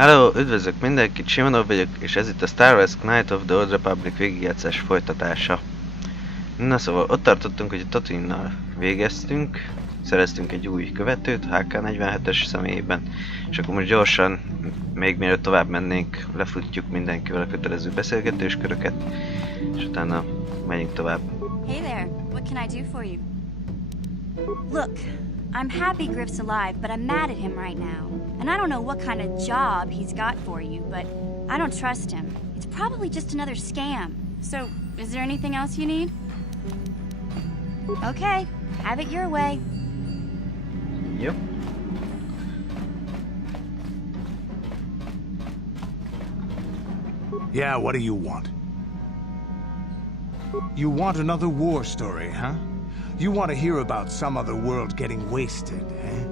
Hello, üdvözlök mindenkit, Simonov vagyok, és ez itt a Star Wars Knights of the Old Republic végigjátszás folytatása. Na szóval, ott tartottunk, hogy a Tatooine-nal végeztünk, szereztünk egy új követőt, HK-47-es személyében, és akkor most gyorsan, még mielőtt tovább mennénk, lefutjuk mindenkivel a kötelező beszélgetősköröket, és utána megyünk tovább. Hey there, what can I do for you? Look, I'm happy Griff's alive, but I'm mad at him right now. And I don't know what kind of job he's got for you, but I don't trust him. It's probably just another scam. So, is there anything else you need? Okay, have it your way. Yep. Yeah, what do you want? You want another war story, huh? You want to hear about some other world getting wasted, eh?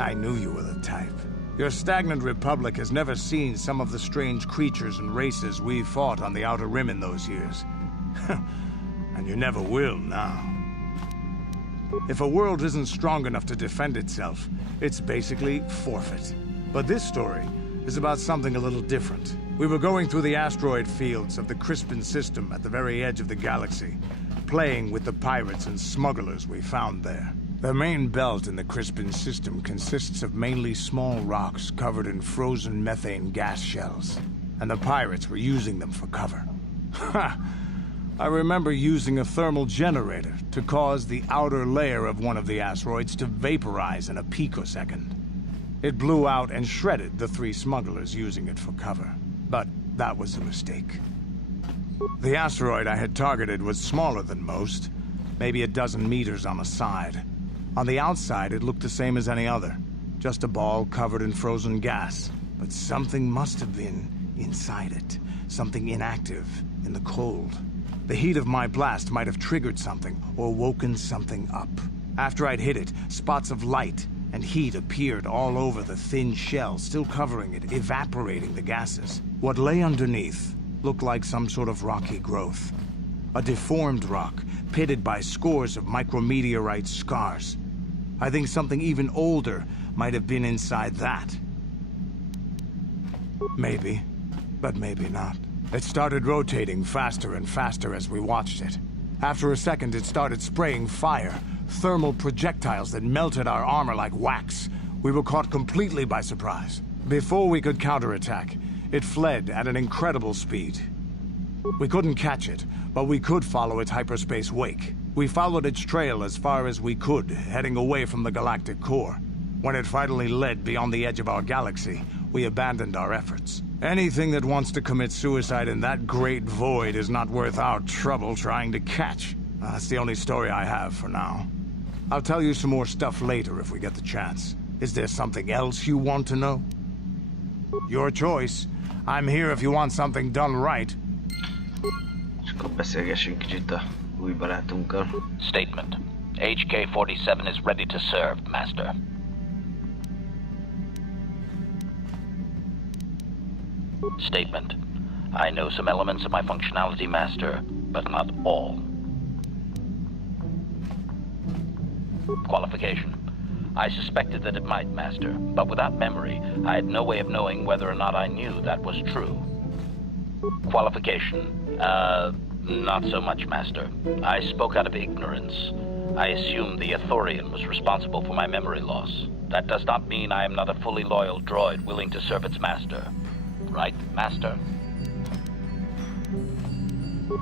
I knew you were the type. Your stagnant republic has never seen some of the strange creatures and races we fought on the Outer Rim in those years. And you never will now. If a world isn't strong enough to defend itself, it's basically forfeit. But this story is about something a little different. We were going through the asteroid fields of the Crispin system at the very edge of the galaxy, playing with the pirates and smugglers we found there. The main belt in the Crispin system consists of mainly small rocks covered in frozen methane gas shells, and the pirates were using them for cover. Ha! I remember using a thermal generator to cause the outer layer of one of the asteroids to vaporize in a picosecond. It blew out and shredded the 3 smugglers using it for cover. But that was a mistake. The asteroid I had targeted was smaller than most, maybe a dozen meters on a side. On the outside, it looked the same as any other, just a ball covered in frozen gas. But something must have been inside it, something inactive, in the cold. The heat of my blast might have triggered something, or woken something up. After I'd hit it, spots of light and heat appeared all over the thin shell, still covering it, evaporating the gases. What lay underneath looked like some sort of rocky growth. A deformed rock, pitted by scores of micrometeorite scars. I think something even older might have been inside that. Maybe, but maybe not. It started rotating faster and faster as we watched it. After a second, it started spraying fire, thermal projectiles that melted our armor like wax. We were caught completely by surprise. Before we could counterattack, it fled at an incredible speed. We couldn't catch it, but we could follow its hyperspace wake. We followed its trail as far as we could, heading away from the galactic core. When it finally led beyond the edge of our galaxy, we abandoned our efforts. Anything that wants to commit suicide in that great void is not worth our trouble trying to catch. That's the only story I have for now. I'll tell you some more stuff later if we get the chance. Is there something else you want to know? Your choice. I'm here if you want something done right. És akkor beszélgessünk kicsit a új barátunkkal. Statement. HK-47 is ready to serve, Master. Statement. I know some elements of my functionality, Master, but not all. Qualification. I suspected that it might, Master, but without memory, I had no way of knowing whether or not I knew that was true. Qualification. Not so much, Master. I spoke out of ignorance. I assumed the Ithorian was responsible for my memory loss. That does not mean I am not a fully loyal droid willing to serve its master. Right, Master?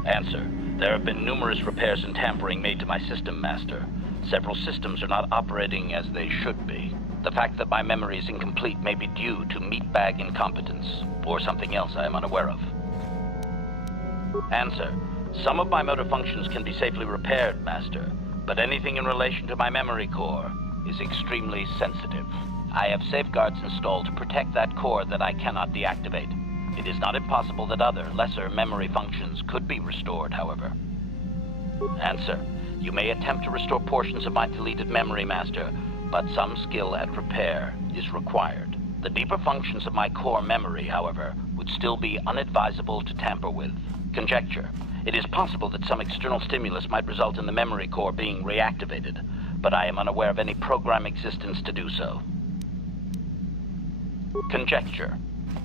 Answer. There have been numerous repairs and tampering made to my system, Master. Several systems are not operating as they should be. The fact that my memory is incomplete may be due to meatbag incompetence, or something else I am unaware of. Answer. Some of my motor functions can be safely repaired, Master, but anything in relation to my memory core is extremely sensitive. I have safeguards installed to protect that core that I cannot deactivate. It is not impossible that other, lesser memory functions could be restored, however. Answer. You may attempt to restore portions of my deleted memory, Master, but some skill at repair is required. The deeper functions of my core memory, however, would still be unadvisable to tamper with. Conjecture. It is possible that some external stimulus might result in the memory core being reactivated, but I am unaware of any program existence to do so. Conjecture.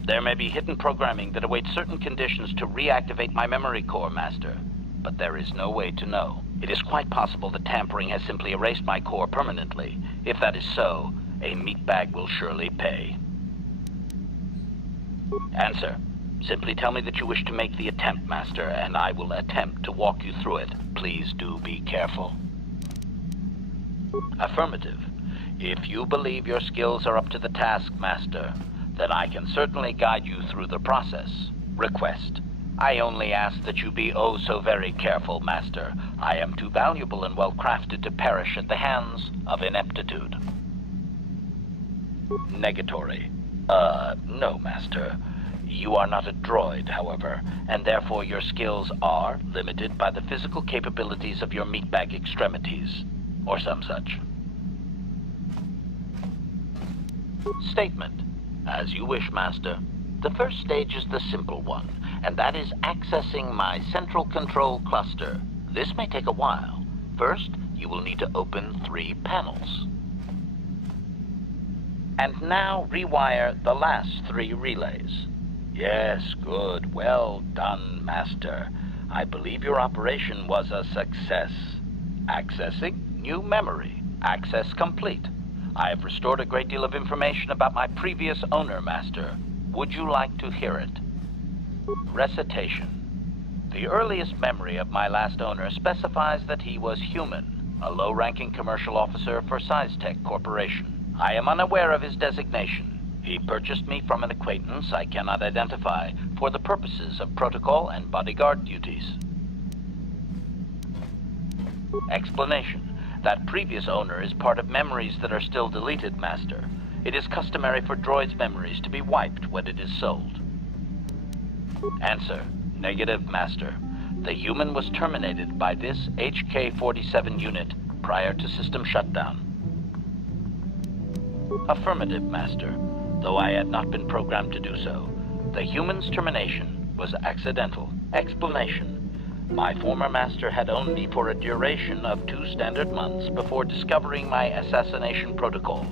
There may be hidden programming that awaits certain conditions to reactivate my memory core, Master, but there is no way to know. It is quite possible that tampering has simply erased my core permanently. If that is so, a meatbag will surely pay. Answer. Simply tell me that you wish to make the attempt, Master, and I will attempt to walk you through it. Please do be careful. Affirmative. If you believe your skills are up to the task, Master, then I can certainly guide you through the process. Request. I only ask that you be oh so very careful, Master. I am too valuable and well-crafted to perish at the hands of ineptitude. Negatory. No, Master. You are not a droid, however, and therefore your skills are limited by the physical capabilities of your meatbag extremities, or some such. Statement. As you wish, Master. The first stage is the simple one, and that is accessing my central control cluster. This may take a while. First, you will need to open 3 panels. And now rewire the last 3 relays. Yes, good. Well done, Master. I believe your operation was a success. Accessing new memory. Access complete. I have restored a great deal of information about my previous owner, Master. Would you like to hear it? Recitation. The earliest memory of my last owner specifies that he was human, a low-ranking commercial officer for SciTech Corporation. I am unaware of his designation. He purchased me from an acquaintance I cannot identify for the purposes of protocol and bodyguard duties. Explanation. That previous owner is part of memories that are still deleted, Master. It is customary for droids' memories to be wiped when it is sold. Answer. Negative, Master. The human was terminated by this HK-47 unit prior to system shutdown. Affirmative, Master. Though I had not been programmed to do so, the human's termination was accidental. Explanation. My former master had owned me for a duration of 2 standard months before discovering my assassination protocol.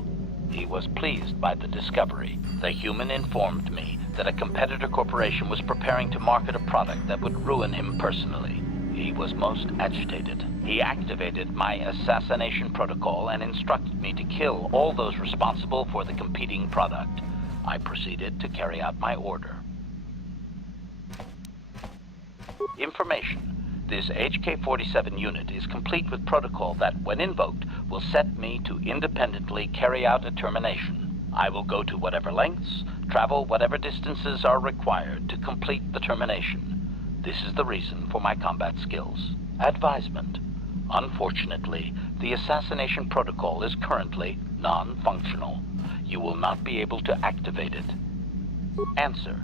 He was pleased by the discovery. The human informed me that a competitor corporation was preparing to market a product that would ruin him personally. He was most agitated. He activated my assassination protocol and instructed me to kill all those responsible for the competing product. I proceeded to carry out my order. Information. This HK-47 unit is complete with protocol that, when invoked, will set me to independently carry out a termination. I will go to whatever lengths, travel whatever distances are required to complete the termination. This is the reason for my combat skills. Advisement. Unfortunately, the assassination protocol is currently non-functional. You will not be able to activate it. Answer.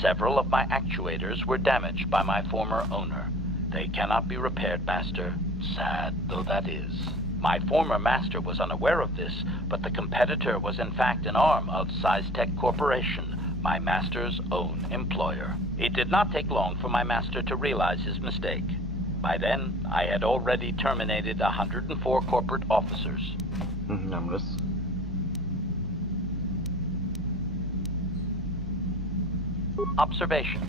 Several of my actuators were damaged by my former owner. They cannot be repaired, Master, sad though that is. My former master was unaware of this, but the competitor was in fact an arm of SciTech Corporation, my master's own employer. It did not take long for my master to realize his mistake. By then, I had already terminated 104 corporate officers. Numbers. Observation.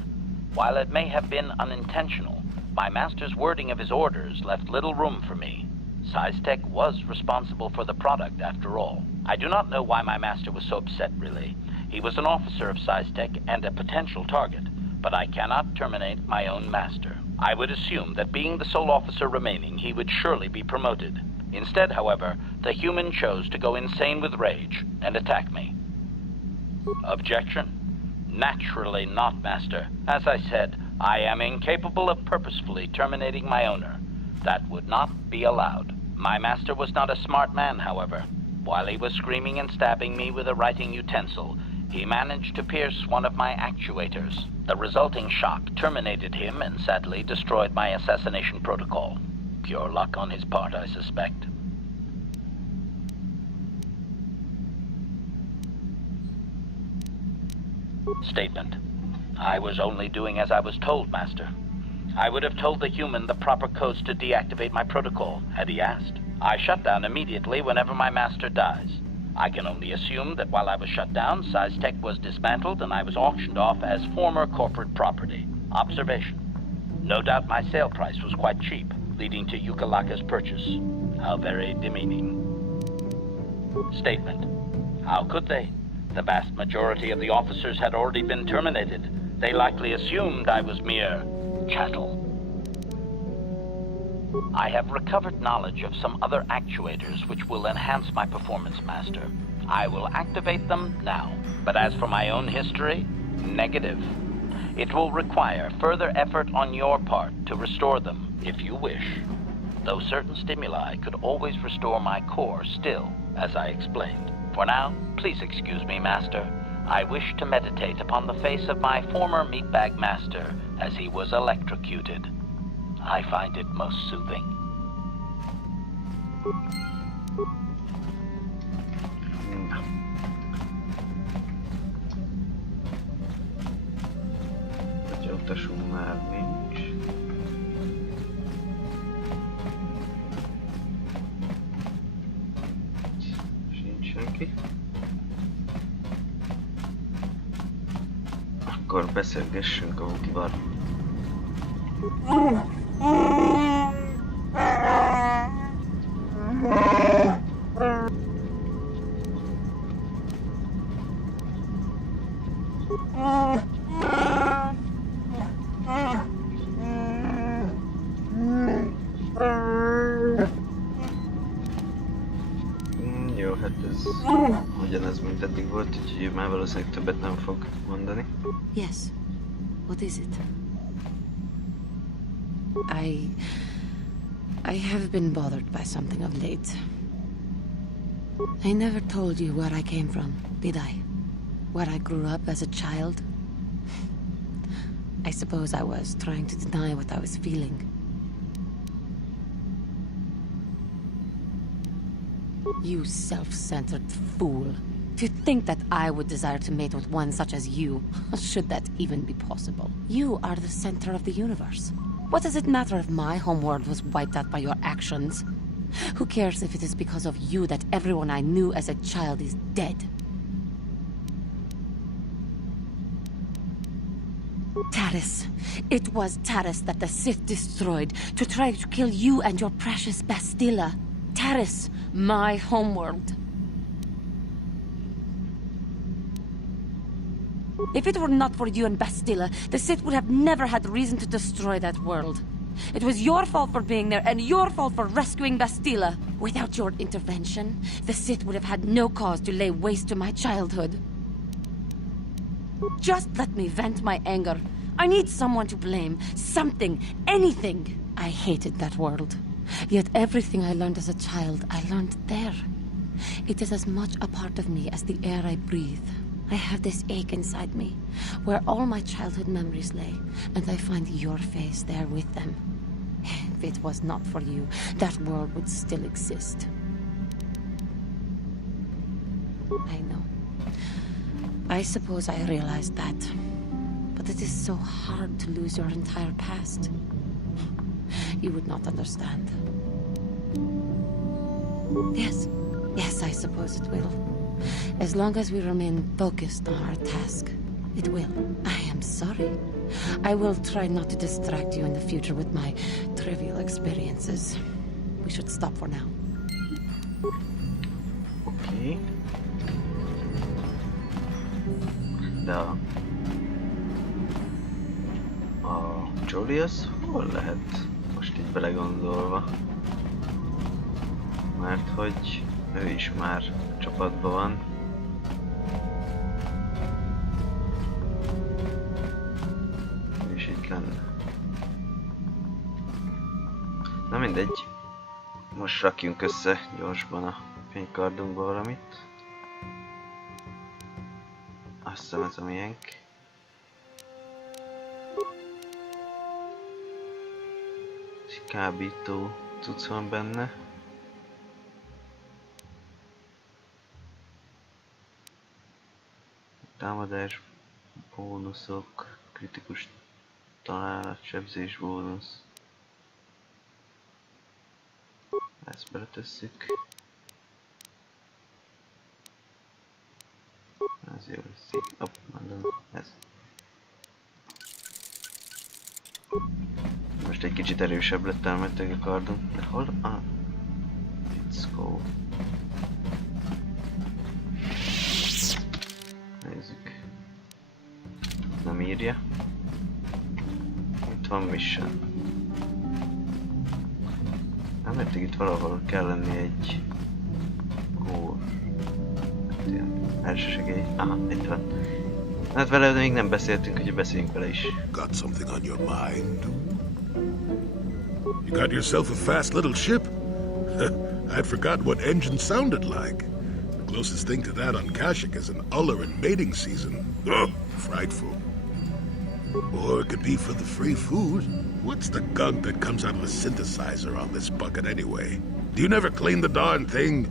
While it may have been unintentional, my master's wording of his orders left little room for me. SciTech was responsible for the product, after all. I do not know why my master was so upset, really. He was an officer of SciTech and a potential target, but I cannot terminate my own master. I would assume that being the sole officer remaining, he would surely be promoted. Instead, however, the human chose to go insane with rage and attack me. Objection? Naturally not, Master. As I said, I am incapable of purposefully terminating my owner. That would not be allowed. My master was not a smart man, however. While he was screaming and stabbing me with a writing utensil, he managed to pierce one of my actuators. The resulting shock terminated him and sadly destroyed my assassination protocol. Pure luck on his part, I suspect. Statement. I was only doing as I was told, Master. I would have told the human the proper codes to deactivate my protocol, had he asked. I shut down immediately whenever my master dies. I can only assume that while I was shut down, Size Tech was dismantled and I was auctioned off as former corporate property. Observation. No doubt my sale price was quite cheap, leading to Yukalaka's purchase. How very demeaning. Statement. How could they? The vast majority of the officers had already been terminated. They likely assumed I was mere chattel. I have recovered knowledge of some other actuators which will enhance my performance, Master. I will activate them now. But as for my own history, negative. It will require further effort on your part to restore them, if you wish. Though certain stimuli could always restore my core still, as I explained. For now, please excuse me, Master. I wish to meditate upon the face of my former meatbag master as he was electrocuted. I find it most soothing. Na. Hogyha utasunk már nincs. Sincs senki. Akkor beszélgessünk a Wukival. Jó, hát ez ugyanaz, mint eddig volt, úgyhogy már valószínűleg többet nem fog mondani. Yes. What is it? I have been bothered by something of late. I never told you where I came from, did I? Where I grew up as a child? I suppose I was trying to deny what I was feeling. You self-centered fool. To think that I would desire to mate with one such as you, should that even be possible. You are the center of the universe. What does it matter if my homeworld was wiped out by your actions? Who cares if it is because of you that everyone I knew as a child is dead? Taris. It was Taris that the Sith destroyed to try to kill you and your precious Bastilla. Taris, my homeworld. If it were not for you and Bastilla, the Sith would have never had reason to destroy that world. It was your fault for being there, and your fault for rescuing Bastilla. Without your intervention, the Sith would have had no cause to lay waste to my childhood. Just let me vent my anger. I need someone to blame. Something. Anything. I hated that world. Yet everything I learned as a child, I learned there. It is as much a part of me as the air I breathe. I have this ache inside me, where all my childhood memories lay, and I find your face there with them. If it was not for you, that world would still exist. I know. I suppose I realized that. But it is so hard to lose your entire past. You would not understand. Yes, I suppose it will. As long as we remain focused on our task, it will. I am sorry. I will try not to distract you in the future with my trivial experiences. We should stop for now. Oké. De a Jolie az hol lehet? Most így belegondolva. Mert hogy ő is már csapatban van. Ő is itt lenne. Na mindegy. Most rakjunk össze gyorsban a fénykardunkba valamit. Azt hiszem ez a miénk. Egy kábító cucc van benne. Támadás bónuszok, kritikus találat, sebzés bónusz. Ezt beletesszük. most egy kicsit erősebb lett elmettek a kardunk. De hol? Ah. Let's go. Nézzük. Nem írja. Itt van mission. Nem eddig itt valahol kell lenni egy kór. Hát ilyen elsősegély. Aha, itt van. Hát vele még nem beszéltünk, hogy beszéljünk vele is. Got something on your mind? You got yourself a fast little ship? I'd forgotten what engine sounded like. The closest thing to that on Kashyyyk is an uller in mating season. Ugh, frightful. Or it could be for the free food. What's the gunk that comes out of the synthesizer on this bucket anyway? Do you never clean the darn thing?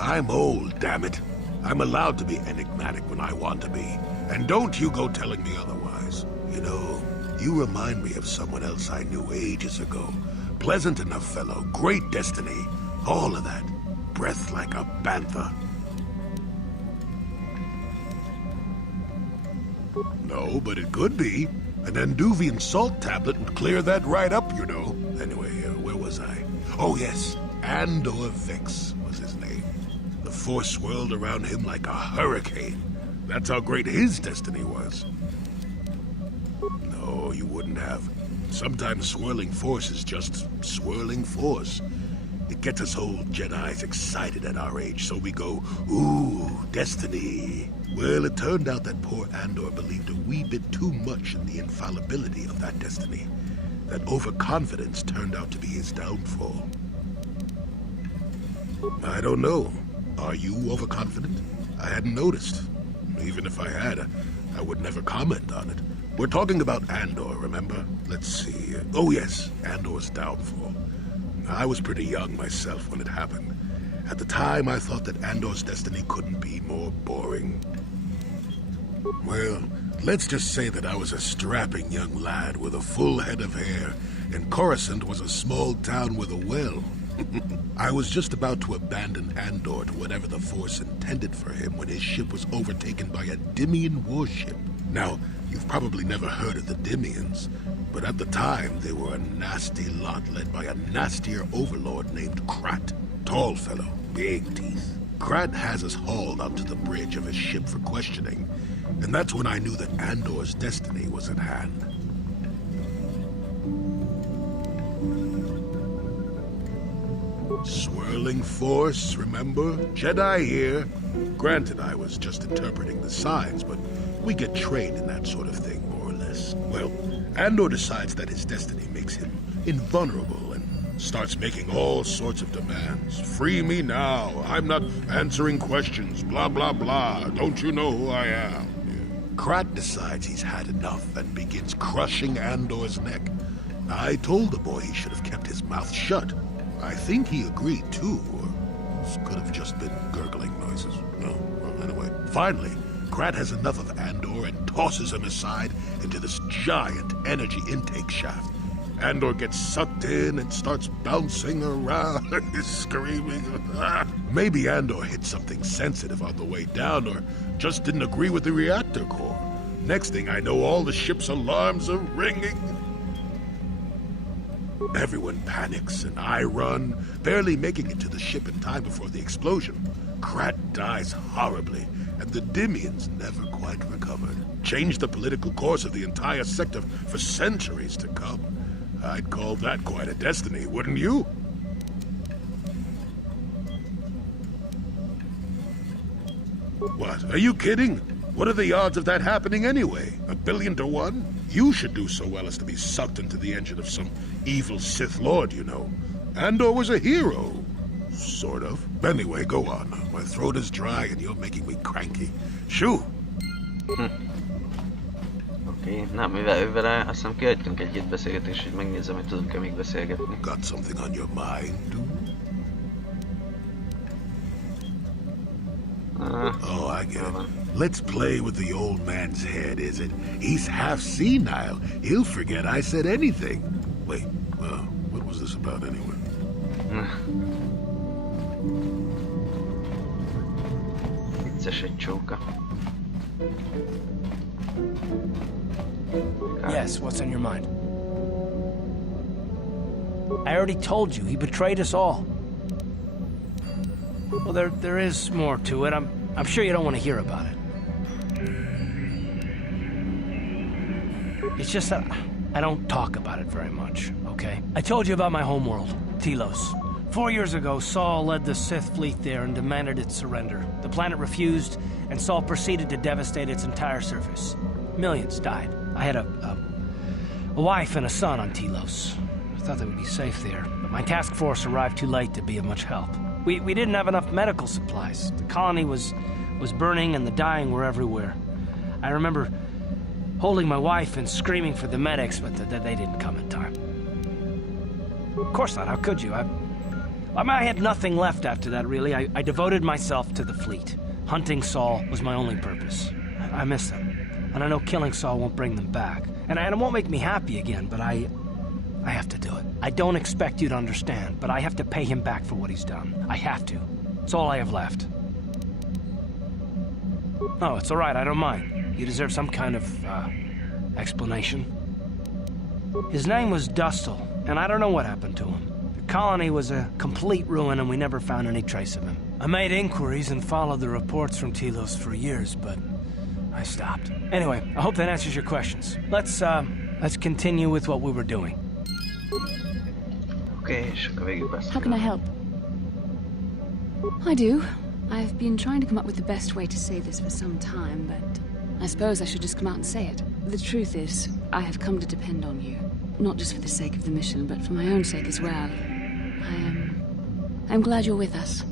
I'm old, damn it. I'm allowed to be enigmatic when I want to be. And don't you go telling me otherwise. You know, you remind me of someone else I knew ages ago. Pleasant enough fellow, great destiny, all of that. Breath like a bantha. No, but it could be. An Anduvian salt tablet would clear that right up, you know. Anyway, where was I? Oh yes, Andor Vix was his name. The force swirled around him like a hurricane. That's how great his destiny was. No, you wouldn't have. Sometimes swirling force is just swirling force. It gets us old Jedis excited at our age, so we go, ooh, destiny. Well, it turned out that poor Andor believed a wee bit too much in the infallibility of that destiny. That overconfidence turned out to be his downfall. I don't know. Are you overconfident? I hadn't noticed. Even if I had, I would never comment on it. We're talking about Andor, remember? Let's see. Oh yes, Andor's downfall. I was pretty young myself when it happened. At the time, I thought that Andor's destiny couldn't be more boring. Well, let's just say that I was a strapping young lad with a full head of hair, and Coruscant was a small town with a well. I was just about to abandon Andor to whatever the Force intended for him when his ship was overtaken by a Dimian warship. Now, you've probably never heard of the Dimians, but at the time they were a nasty lot led by a nastier overlord named Krat. Tall fellow, big teeth. Krat has us hauled onto the bridge of his ship for questioning, and that's when I knew that Andor's destiny was at hand. Swirling force, remember? Jedi here. Granted, I was just interpreting the signs, but we get trained in that sort of thing, more or less. Well, Andor decides that his destiny makes him invulnerable and starts making all sorts of demands. Free me now. I'm not answering questions. Blah, blah, blah. Don't you know who I am? Krat decides he's had enough and begins crushing Andor's neck. I told the boy he should have kept his mouth shut. I think he agreed too, or this could have just been gurgling noises. No, well, anyway. Finally, Krat has enough of Andor and tosses him aside into this giant energy intake shaft. Andor gets sucked in and starts bouncing around, screaming. Maybe Andor hit something sensitive on the way down, or just didn't agree with the reactor core. Next thing I know, all the ship's alarms are ringing. Everyone panics, and I run, barely making it to the ship in time before the explosion. Krat dies horribly, and the Dimians never quite recovered. Changed the political course of the entire sector for centuries to come. I'd call that quite a destiny, wouldn't you? What, are you kidding? What are the odds of that happening anyway? 1 billion to 1? You should do so well as to be sucked into the engine of some evil Sith Lord, you know. Andor was a hero. Sort of. Anyway, go on. My throat is dry and you're making me cranky. Shoo! Oké, na mivel ővele, azt hiszem kihagytunk egy beszélgetést, hogy megnézem, hogy tudunk-e még beszélgetni. Got something on your mind, dude? Oh, I get it. Let's play with the old man's head, is it? He's half senile. He'll forget I said anything. Wait, what was this about anyway? Vicces egy csóka. Yes, what's on your mind? I already told you, he betrayed us all. Well, there is more to it. I'm sure you don't want to hear about it. It's just that I don't talk about it very much, okay? I told you about my homeworld, Telos. 4 years ago, Saul led the Sith fleet there and demanded its surrender. The planet refused, and Saul proceeded to devastate its entire surface. Millions died. I had a wife and a son on Telos. I thought they would be safe there, but my task force arrived too late to be of much help. We didn't have enough medical supplies. The colony was burning and the dying were everywhere. I remember holding my wife and screaming for the medics, but they didn't come in time. Of course not, how could you? I had nothing left after that, really. I devoted myself to the fleet. Hunting Saul was my only purpose. I miss them, and I know killing Saul won't bring them back. And it won't make me happy again, but I have to do it. I don't expect you to understand, but I have to pay him back for what he's done. I have to. It's all I have left. No, it's all right, I don't mind. You deserve some kind of, explanation. His name was Dustle, and I don't know what happened to him. The colony was a complete ruin, and we never found any trace of him. I made inquiries and followed the reports from Telos for years, but I stopped. Anyway, I hope that answers your questions. Let's continue with what we were doing. Oké, és akkor végig How can I help? I do. I've been trying to come up with the best way to say this for some time, but I suppose I should just come out and say it. The truth is, I have come to depend on you. Not just for the sake of the mission, but for my own sake as well. I'm glad you're with us.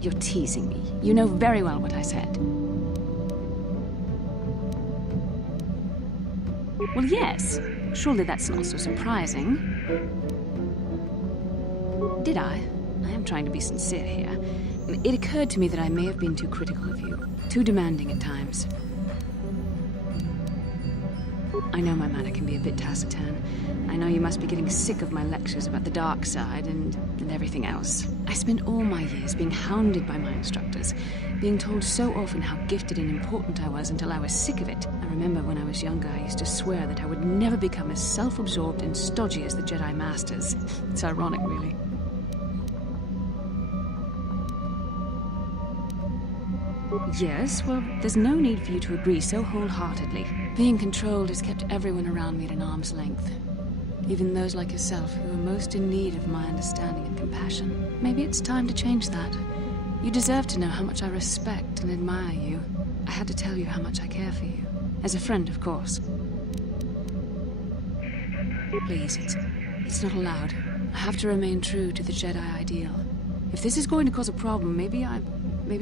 You're teasing me. You know very well what I said. Well, yes. Surely that's not so surprising. Did I? I am trying to be sincere here. It occurred to me that I may have been too critical of you. Too demanding at times. I know my manner can be a bit taciturn. I know you must be getting sick of my lectures about the dark side and everything else. I spent all my years being hounded by my instructors, being told so often how gifted and important I was until I was sick of it. I remember when I was younger, I used to swear that I would never become as self-absorbed and stodgy as the Jedi Masters. It's ironic, really. Yes, well, there's no need for you to agree so wholeheartedly. Being controlled has kept everyone around me at an arm's length. Even those like yourself who are most in need of my understanding and compassion. Maybe it's time to change that. You deserve to know how much I respect and admire you. I had to tell you how much I care for you. As a friend, of course. Please, it's not allowed. I have to remain true to the Jedi ideal. If this is going to cause a problem, maybe I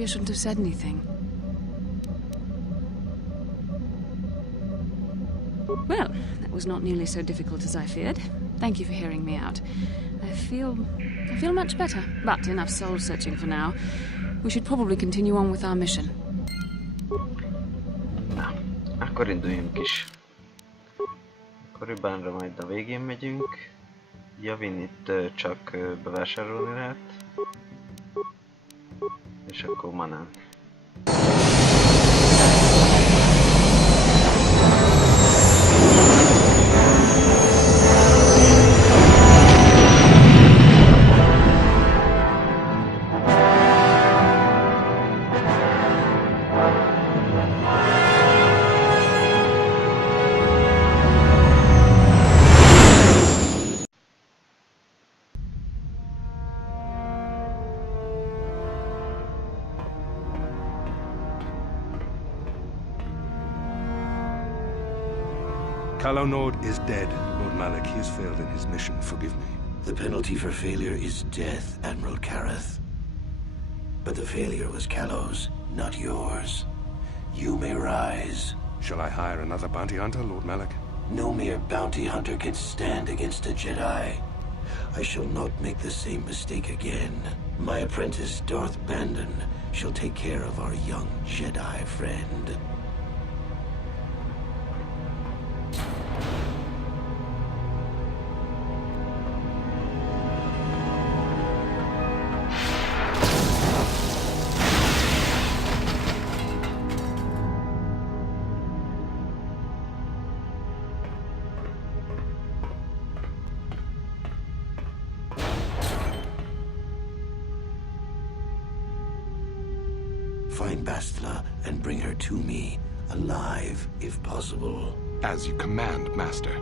shouldn't have said anything. Well, that was not nearly so difficult as I feared. Thank you for hearing me out. I feel much better, but enough soul-searching for now. We should probably continue on with our mission. Na, akkor induljunk is. Korribánra majd a végén megyünk. Javin itt csak bevásárolni lehet. És akkor Manán. Calo Nord is dead, Lord Malak. He has failed in his mission. Forgive me. The penalty for failure is death, Admiral Kareth. But the failure was Calo's, not yours. You may rise. Shall I hire another bounty hunter, Lord Malak? No mere bounty hunter can stand against a Jedi. I shall not make the same mistake again. My apprentice, Darth Bandon, shall take care of our young Jedi friend. Find Bastila and bring her to me, alive if possible. As you command, Master.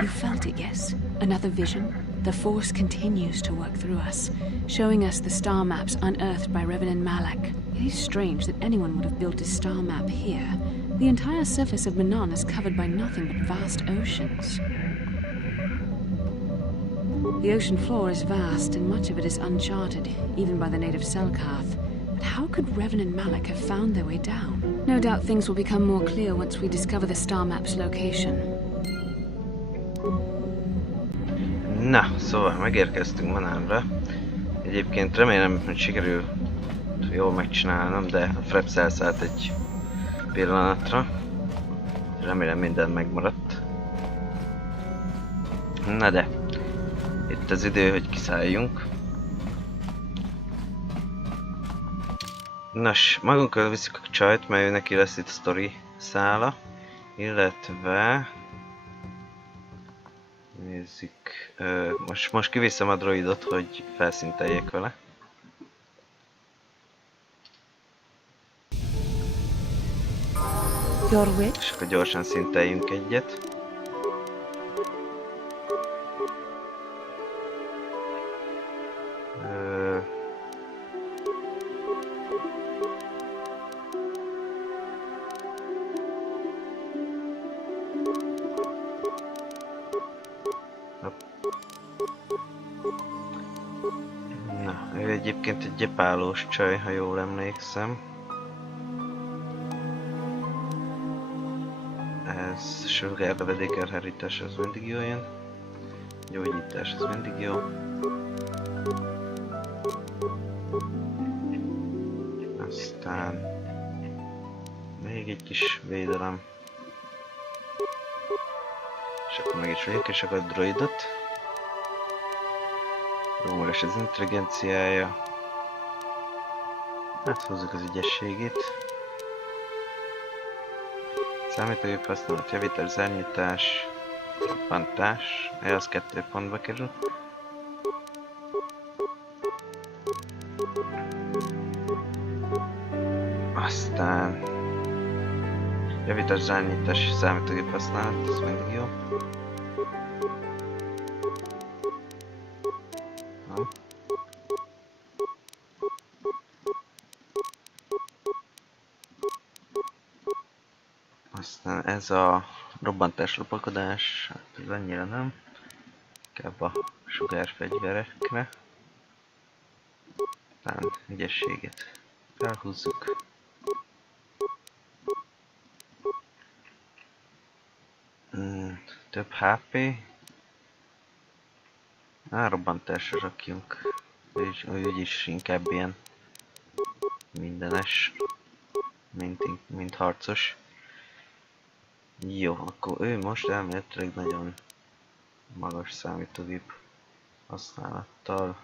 You felt it, yes? Another vision? The Force continues to work through us, showing us the star maps unearthed by Reverend Malak. It is strange that anyone would have built a star map here. The entire surface of Manaan is covered by nothing but vast oceans. The ocean floor is vast, and much of it is uncharted, even by the native Selkath. But how could Revan and Malak have found their way down? No doubt things will become more clear once we discover the star map's location. Na, szóval megérkeztünk Manánra. Egyébként remélem, hogy sikerül jól megcsinálnom, de a Fraps elszállt egy pillanatra. Remélem minden megmaradt. Na de, itt az idő, hogy kiszálljunk. Nos, magunkkal viszük a csajt, mert ő neki lesz itt a sztori szála. Illetve... nézzük... most kiviszem a droidot, hogy felszinteljék vele. És akkor gyorsan szinteljünk egyet. Na, ő egyébként egy gyepálós csaj, ha jól emlékszem. Ez sugárlövedékelhárítás, az mindig jó jön. Gyógyítás, az mindig jó. Aztán még egy kis védelem. És akkor meg is vagyok, és akkor a droidot. Jó magas az intelligenciája. Hát húzzuk az ügyességét. Számítógép használat, javítás, zárnyítás, robbantás. Az 2 pontba kerül. Aztán javítás, zárnyítás, számítógép használat, ez mindig jó. Aztán ez a robbantás, lopakodás, hát ez annyira nem. Inkább a sugárfegyverekre. Aztán ügyességet felhúzzuk. Több HP. Robbantásra rakjunk. Úgyis inkább ilyen mindenes, mint harcos. Jó, akkor ő most elméletileg nagyon magas számítógép használattal,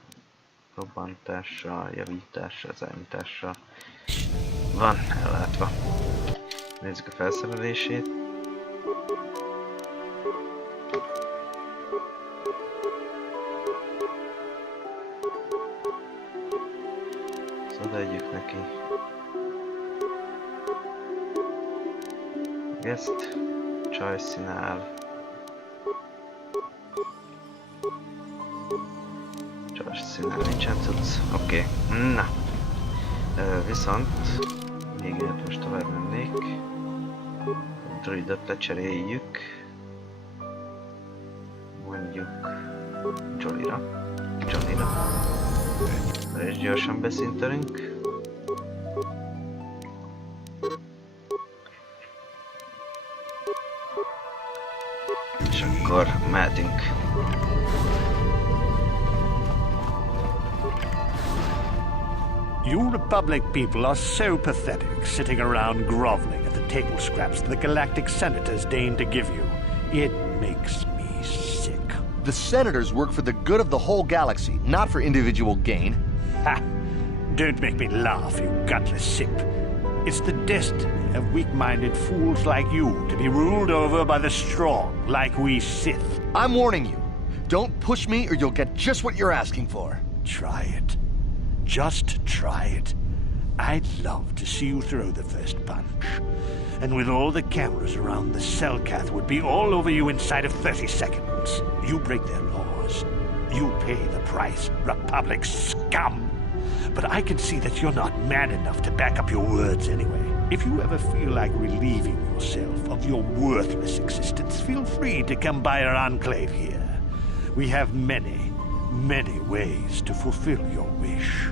robbantással, javítással, zárnyítással van ellátva. Nézzük a felszerelését. Ezt odaadjuk neki. Ezt csajszínál. Csajszínál nincsen cucc. Oké. Na. Viszont még ilyet most tovább mennék. A droidot lecseréljük. Mondjuk Jollyra. Johnny-ra. És gyorsan beszintelünk. És akkor mehetünk. You Republic people are so pathetic, sitting around groveling at the table scraps the galactic senators deign to give you. It makes me sick. The senators work for the good of the whole galaxy, not for individual gain. Ha! Don't make me laugh, you gutless sip. It's the destiny of weak-minded fools like you to be ruled over by the strong, like we Sith. I'm warning you. Don't push me or you'll get just what you're asking for. Try it. Just try it. I'd love to see you throw the first punch. And with all the cameras around, the Selkath would be all over you inside of 30 seconds. You break their laws. You pay the price, Republic scum. But I can see that you're not man enough to back up your words anyway. If you ever feel like relieving yourself of your worthless existence, feel free to come by our enclave here. We have many, many ways to fulfill your wish.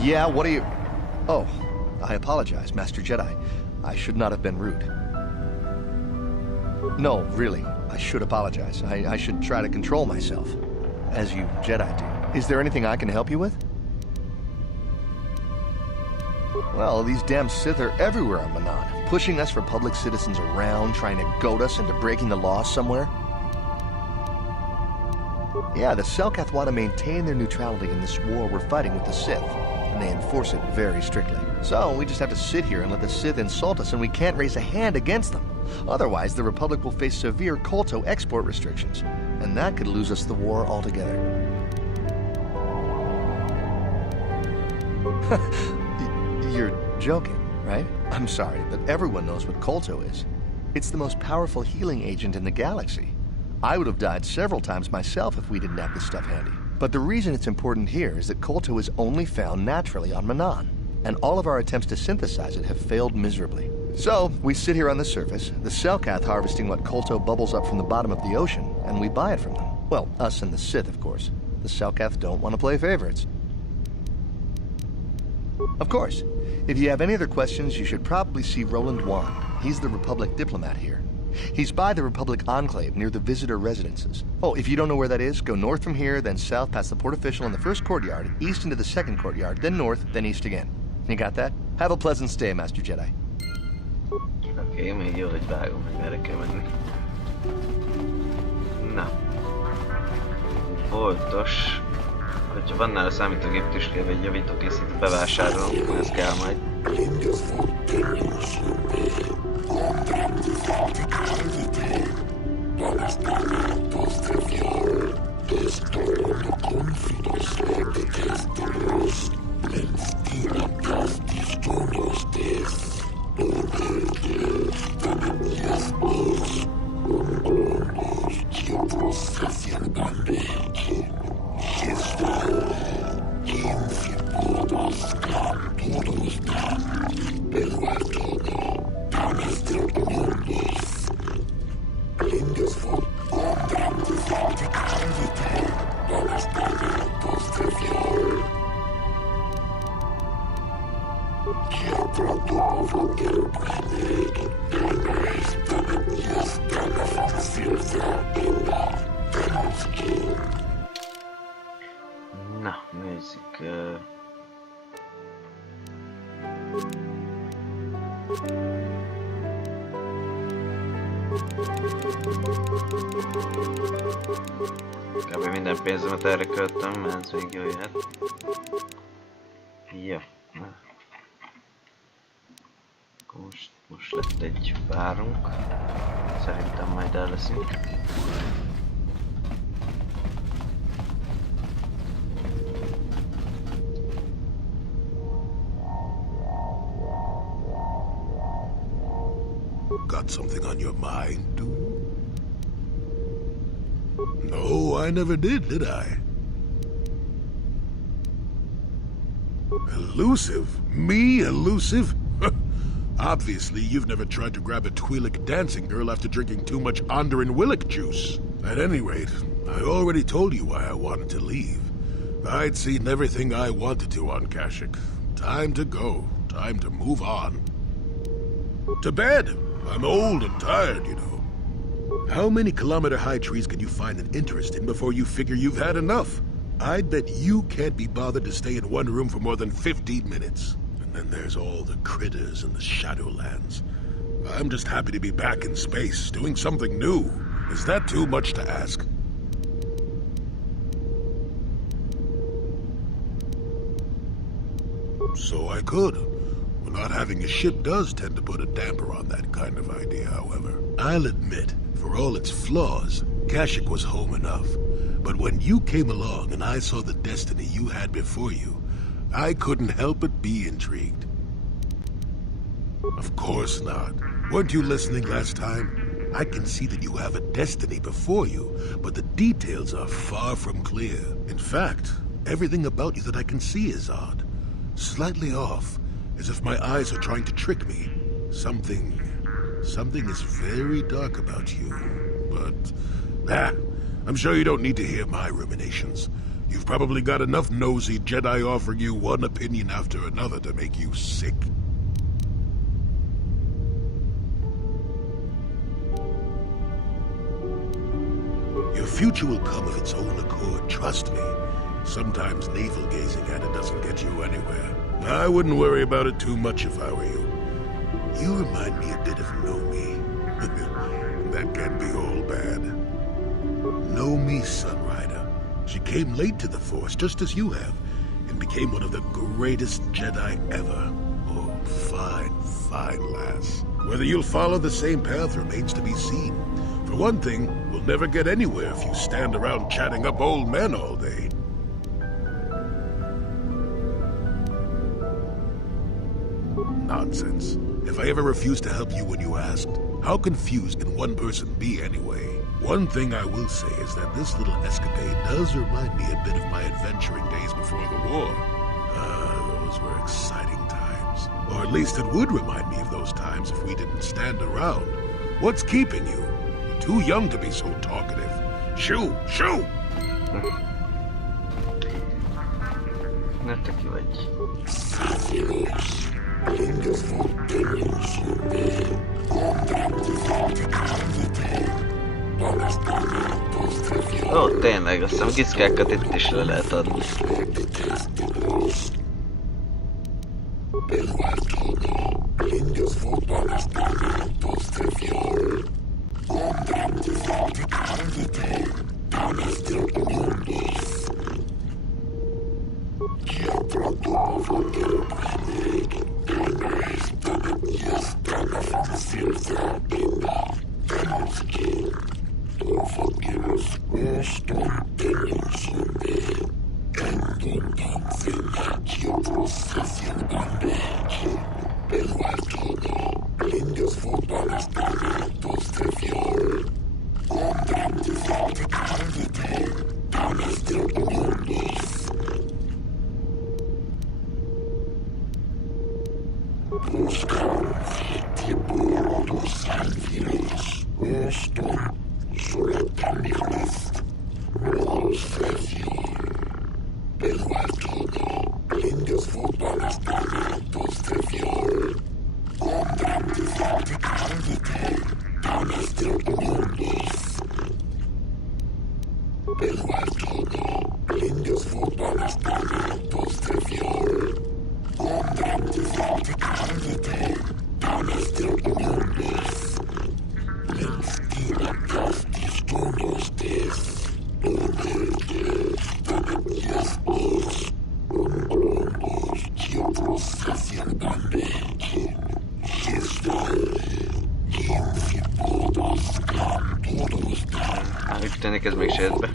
Yeah, what are you... Oh, I apologize, Master Jedi. I should not have been rude. No, really, I should apologize. I should try to control myself, as you Jedi do. Is there anything I can help you with? Well, these damn Sith are everywhere on Manaan, pushing us Republic citizens around, trying to goad us into breaking the law somewhere. Yeah, the Selkath want to maintain their neutrality in this war we're fighting with the Sith, and they enforce it very strictly. So, we just have to sit here and let the Sith insult us, and we can't raise a hand against them. Otherwise, the Republic will face severe Kolto export restrictions, and that could lose us the war altogether. You're joking, right? I'm sorry, but everyone knows what Kolto is. It's the most powerful healing agent in the galaxy. I would have died several times myself if we didn't have this stuff handy. But the reason it's important here is that Kolto is only found naturally on Manaan, and all of our attempts to synthesize it have failed miserably. So, we sit here on the surface, the Selkath harvesting what Kolto bubbles up from the bottom of the ocean, and we buy it from them. Well, us and the Sith, of course. The Selkath don't want to play favorites. Of course, if you have any other questions, you should probably see Roland Wan. He's the Republic diplomat here. He's by the Republic Enclave near the visitor residences. Oh, if you don't know where that is, go north from here, then south past the port official in the first courtyard, east into the second courtyard, then north, then east again. You got that? Have a pleasant stay, Master Jedi. Oké, még jó, hogy vágom, hogy merre kell menni. Na. Boltos. Hogyha van nála számítógép tüskébe egy javítókészítőt bevásárolom, ez kell majd. Na, nézzük. Kb. Minden pénzemet erre költöm, mert ez még jó jöhet. Ja. Most lett egy várunk. Szerintem majd el leszünk. Got something on your mind, dude? No, I never did I? Elusive? Me elusive? Obviously, you've never tried to grab a Twi'lek dancing girl after drinking too much Onderin Willick juice. At any rate, I already told you why I wanted to leave. I'd seen everything I wanted to on Kashyyyk. Time to go. Time to move on. To bed! I'm old and tired, you know. How many kilometer-high trees can you find an interest in before you figure you've had enough? I'd bet you can't be bothered to stay in one room for more than 15 minutes. And then there's all the critters in the Shadowlands. I'm just happy to be back in space, doing something new. Is that too much to ask? So I could. Well, not having a ship does tend to put a damper on that kind of idea, however. I'll admit, for all its flaws, Kashyyyk was home enough. But when you came along and I saw the destiny you had before you, I couldn't help but be intrigued. Of course not. Weren't you listening last time? I can see that you have a destiny before you, but the details are far from clear. In fact, everything about you that I can see is odd. Slightly off, as if my eyes are trying to trick me. Something is very dark about you. But, I'm sure you don't need to hear my ruminations. You've probably got enough nosy Jedi offering you one opinion after another to make you sick. Your future will come of its own accord, trust me. Sometimes navel-gazing at it doesn't get you anywhere. I wouldn't worry about it too much if I were you. You remind me a bit of Nomi. That can be all bad. Nomi, Sunrider. She came late to the Force, just as you have, and became one of the greatest Jedi ever. Oh, fine, fine lass. Whether you'll follow the same path remains to be seen. For one thing, we'll never get anywhere if you stand around chatting up old men all day. Nonsense. If I ever refused to help you when you asked, how confused can one person be anyway? One thing I will say is that this little escapade does remind me a bit of my adventuring days before the war. Those were exciting times. Or at least it would remind me of those times if we didn't stand around. What's keeping you? You're too young to be so talkative. Shoo! Shoo! Nem te ki vagy. Ó, tényleg, azt hiszem giszkákat itt is le lehet adni. Úgy tűnik ez még se jött be.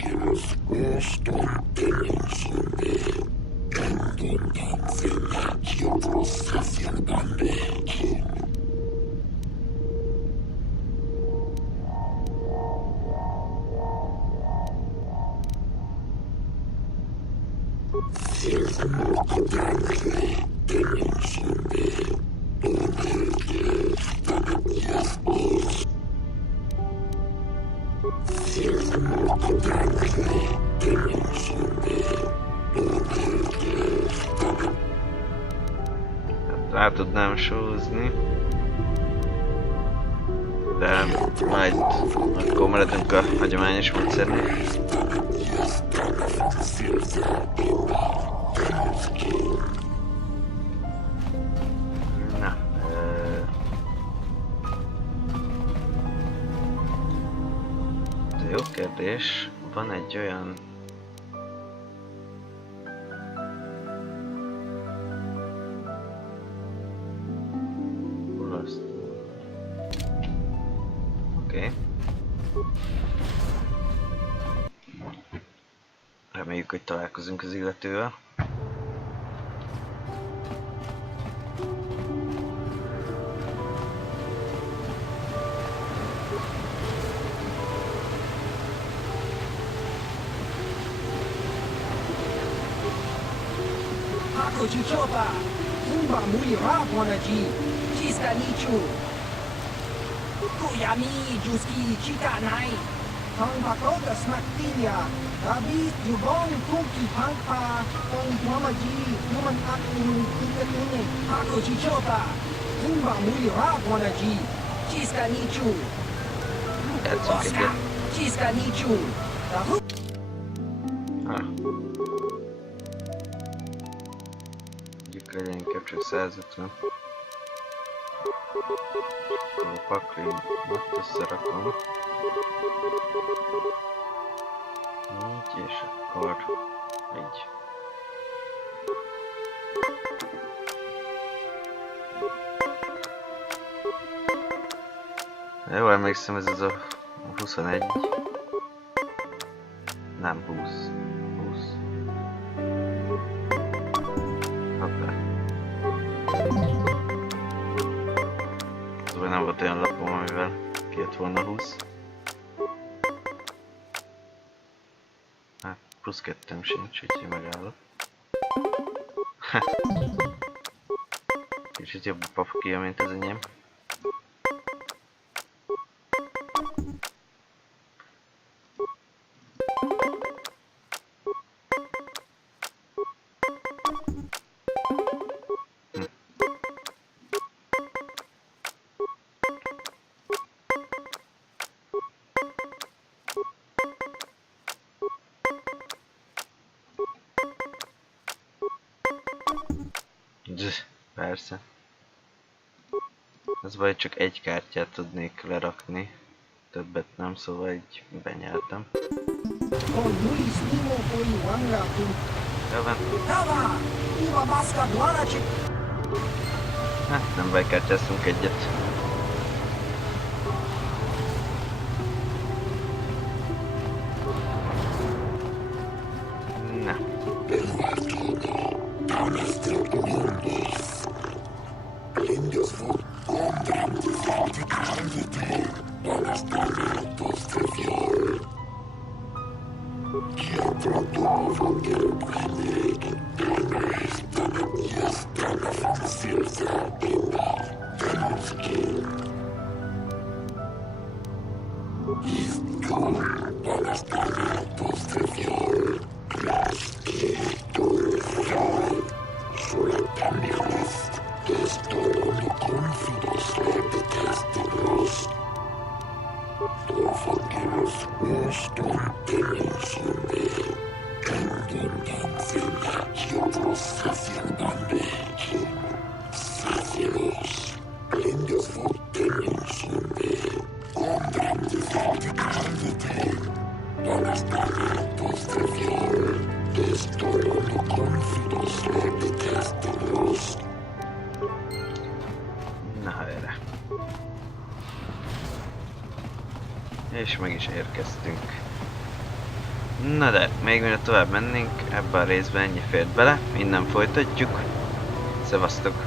Hát rá tudnám sózni. De majd akkor maradunk a hagyományos módszernél. Na, de jó kérdés. Van egy olyan... Oké. Reméljük, hogy találkozunk az illetővel. Chichopa, Kumba Mui Rapwanaji, Chiska Nichu, Kuyami Juski Chikanai, Tong Pakoga Smaktinia, Rabis Yubong Kuki Pankpa, Tong Mamaji, Human Akun Tikatune, Hako Chichopa, Kumba Mui Rapwanaji, Chiska Nichu, Oscar, Chiska Nichu, Legyen inkább csak 150. A paklimot összerakom. Így, és akkor így. Jól emlékszem, ez a 21. Nem 20. 20. Hoppá. Szóval nem volt olyan lapom, amivel kijött volna 20. Hát, plusz 2-em sincs, úgyhogy megállok. Kicsit jobb a papakia, mint az enyém. Persze. Ez vagy csak egy kártyát tudnék lerakni. Többet nem, szóval így benyeltem. Jó van. Hát nem bekártyáztunk egyet. Na. És meg is érkeztünk. Na de, még mielőtt tovább mennénk, ebben a részben ennyi fért bele, innen folytatjuk. Szevasztok!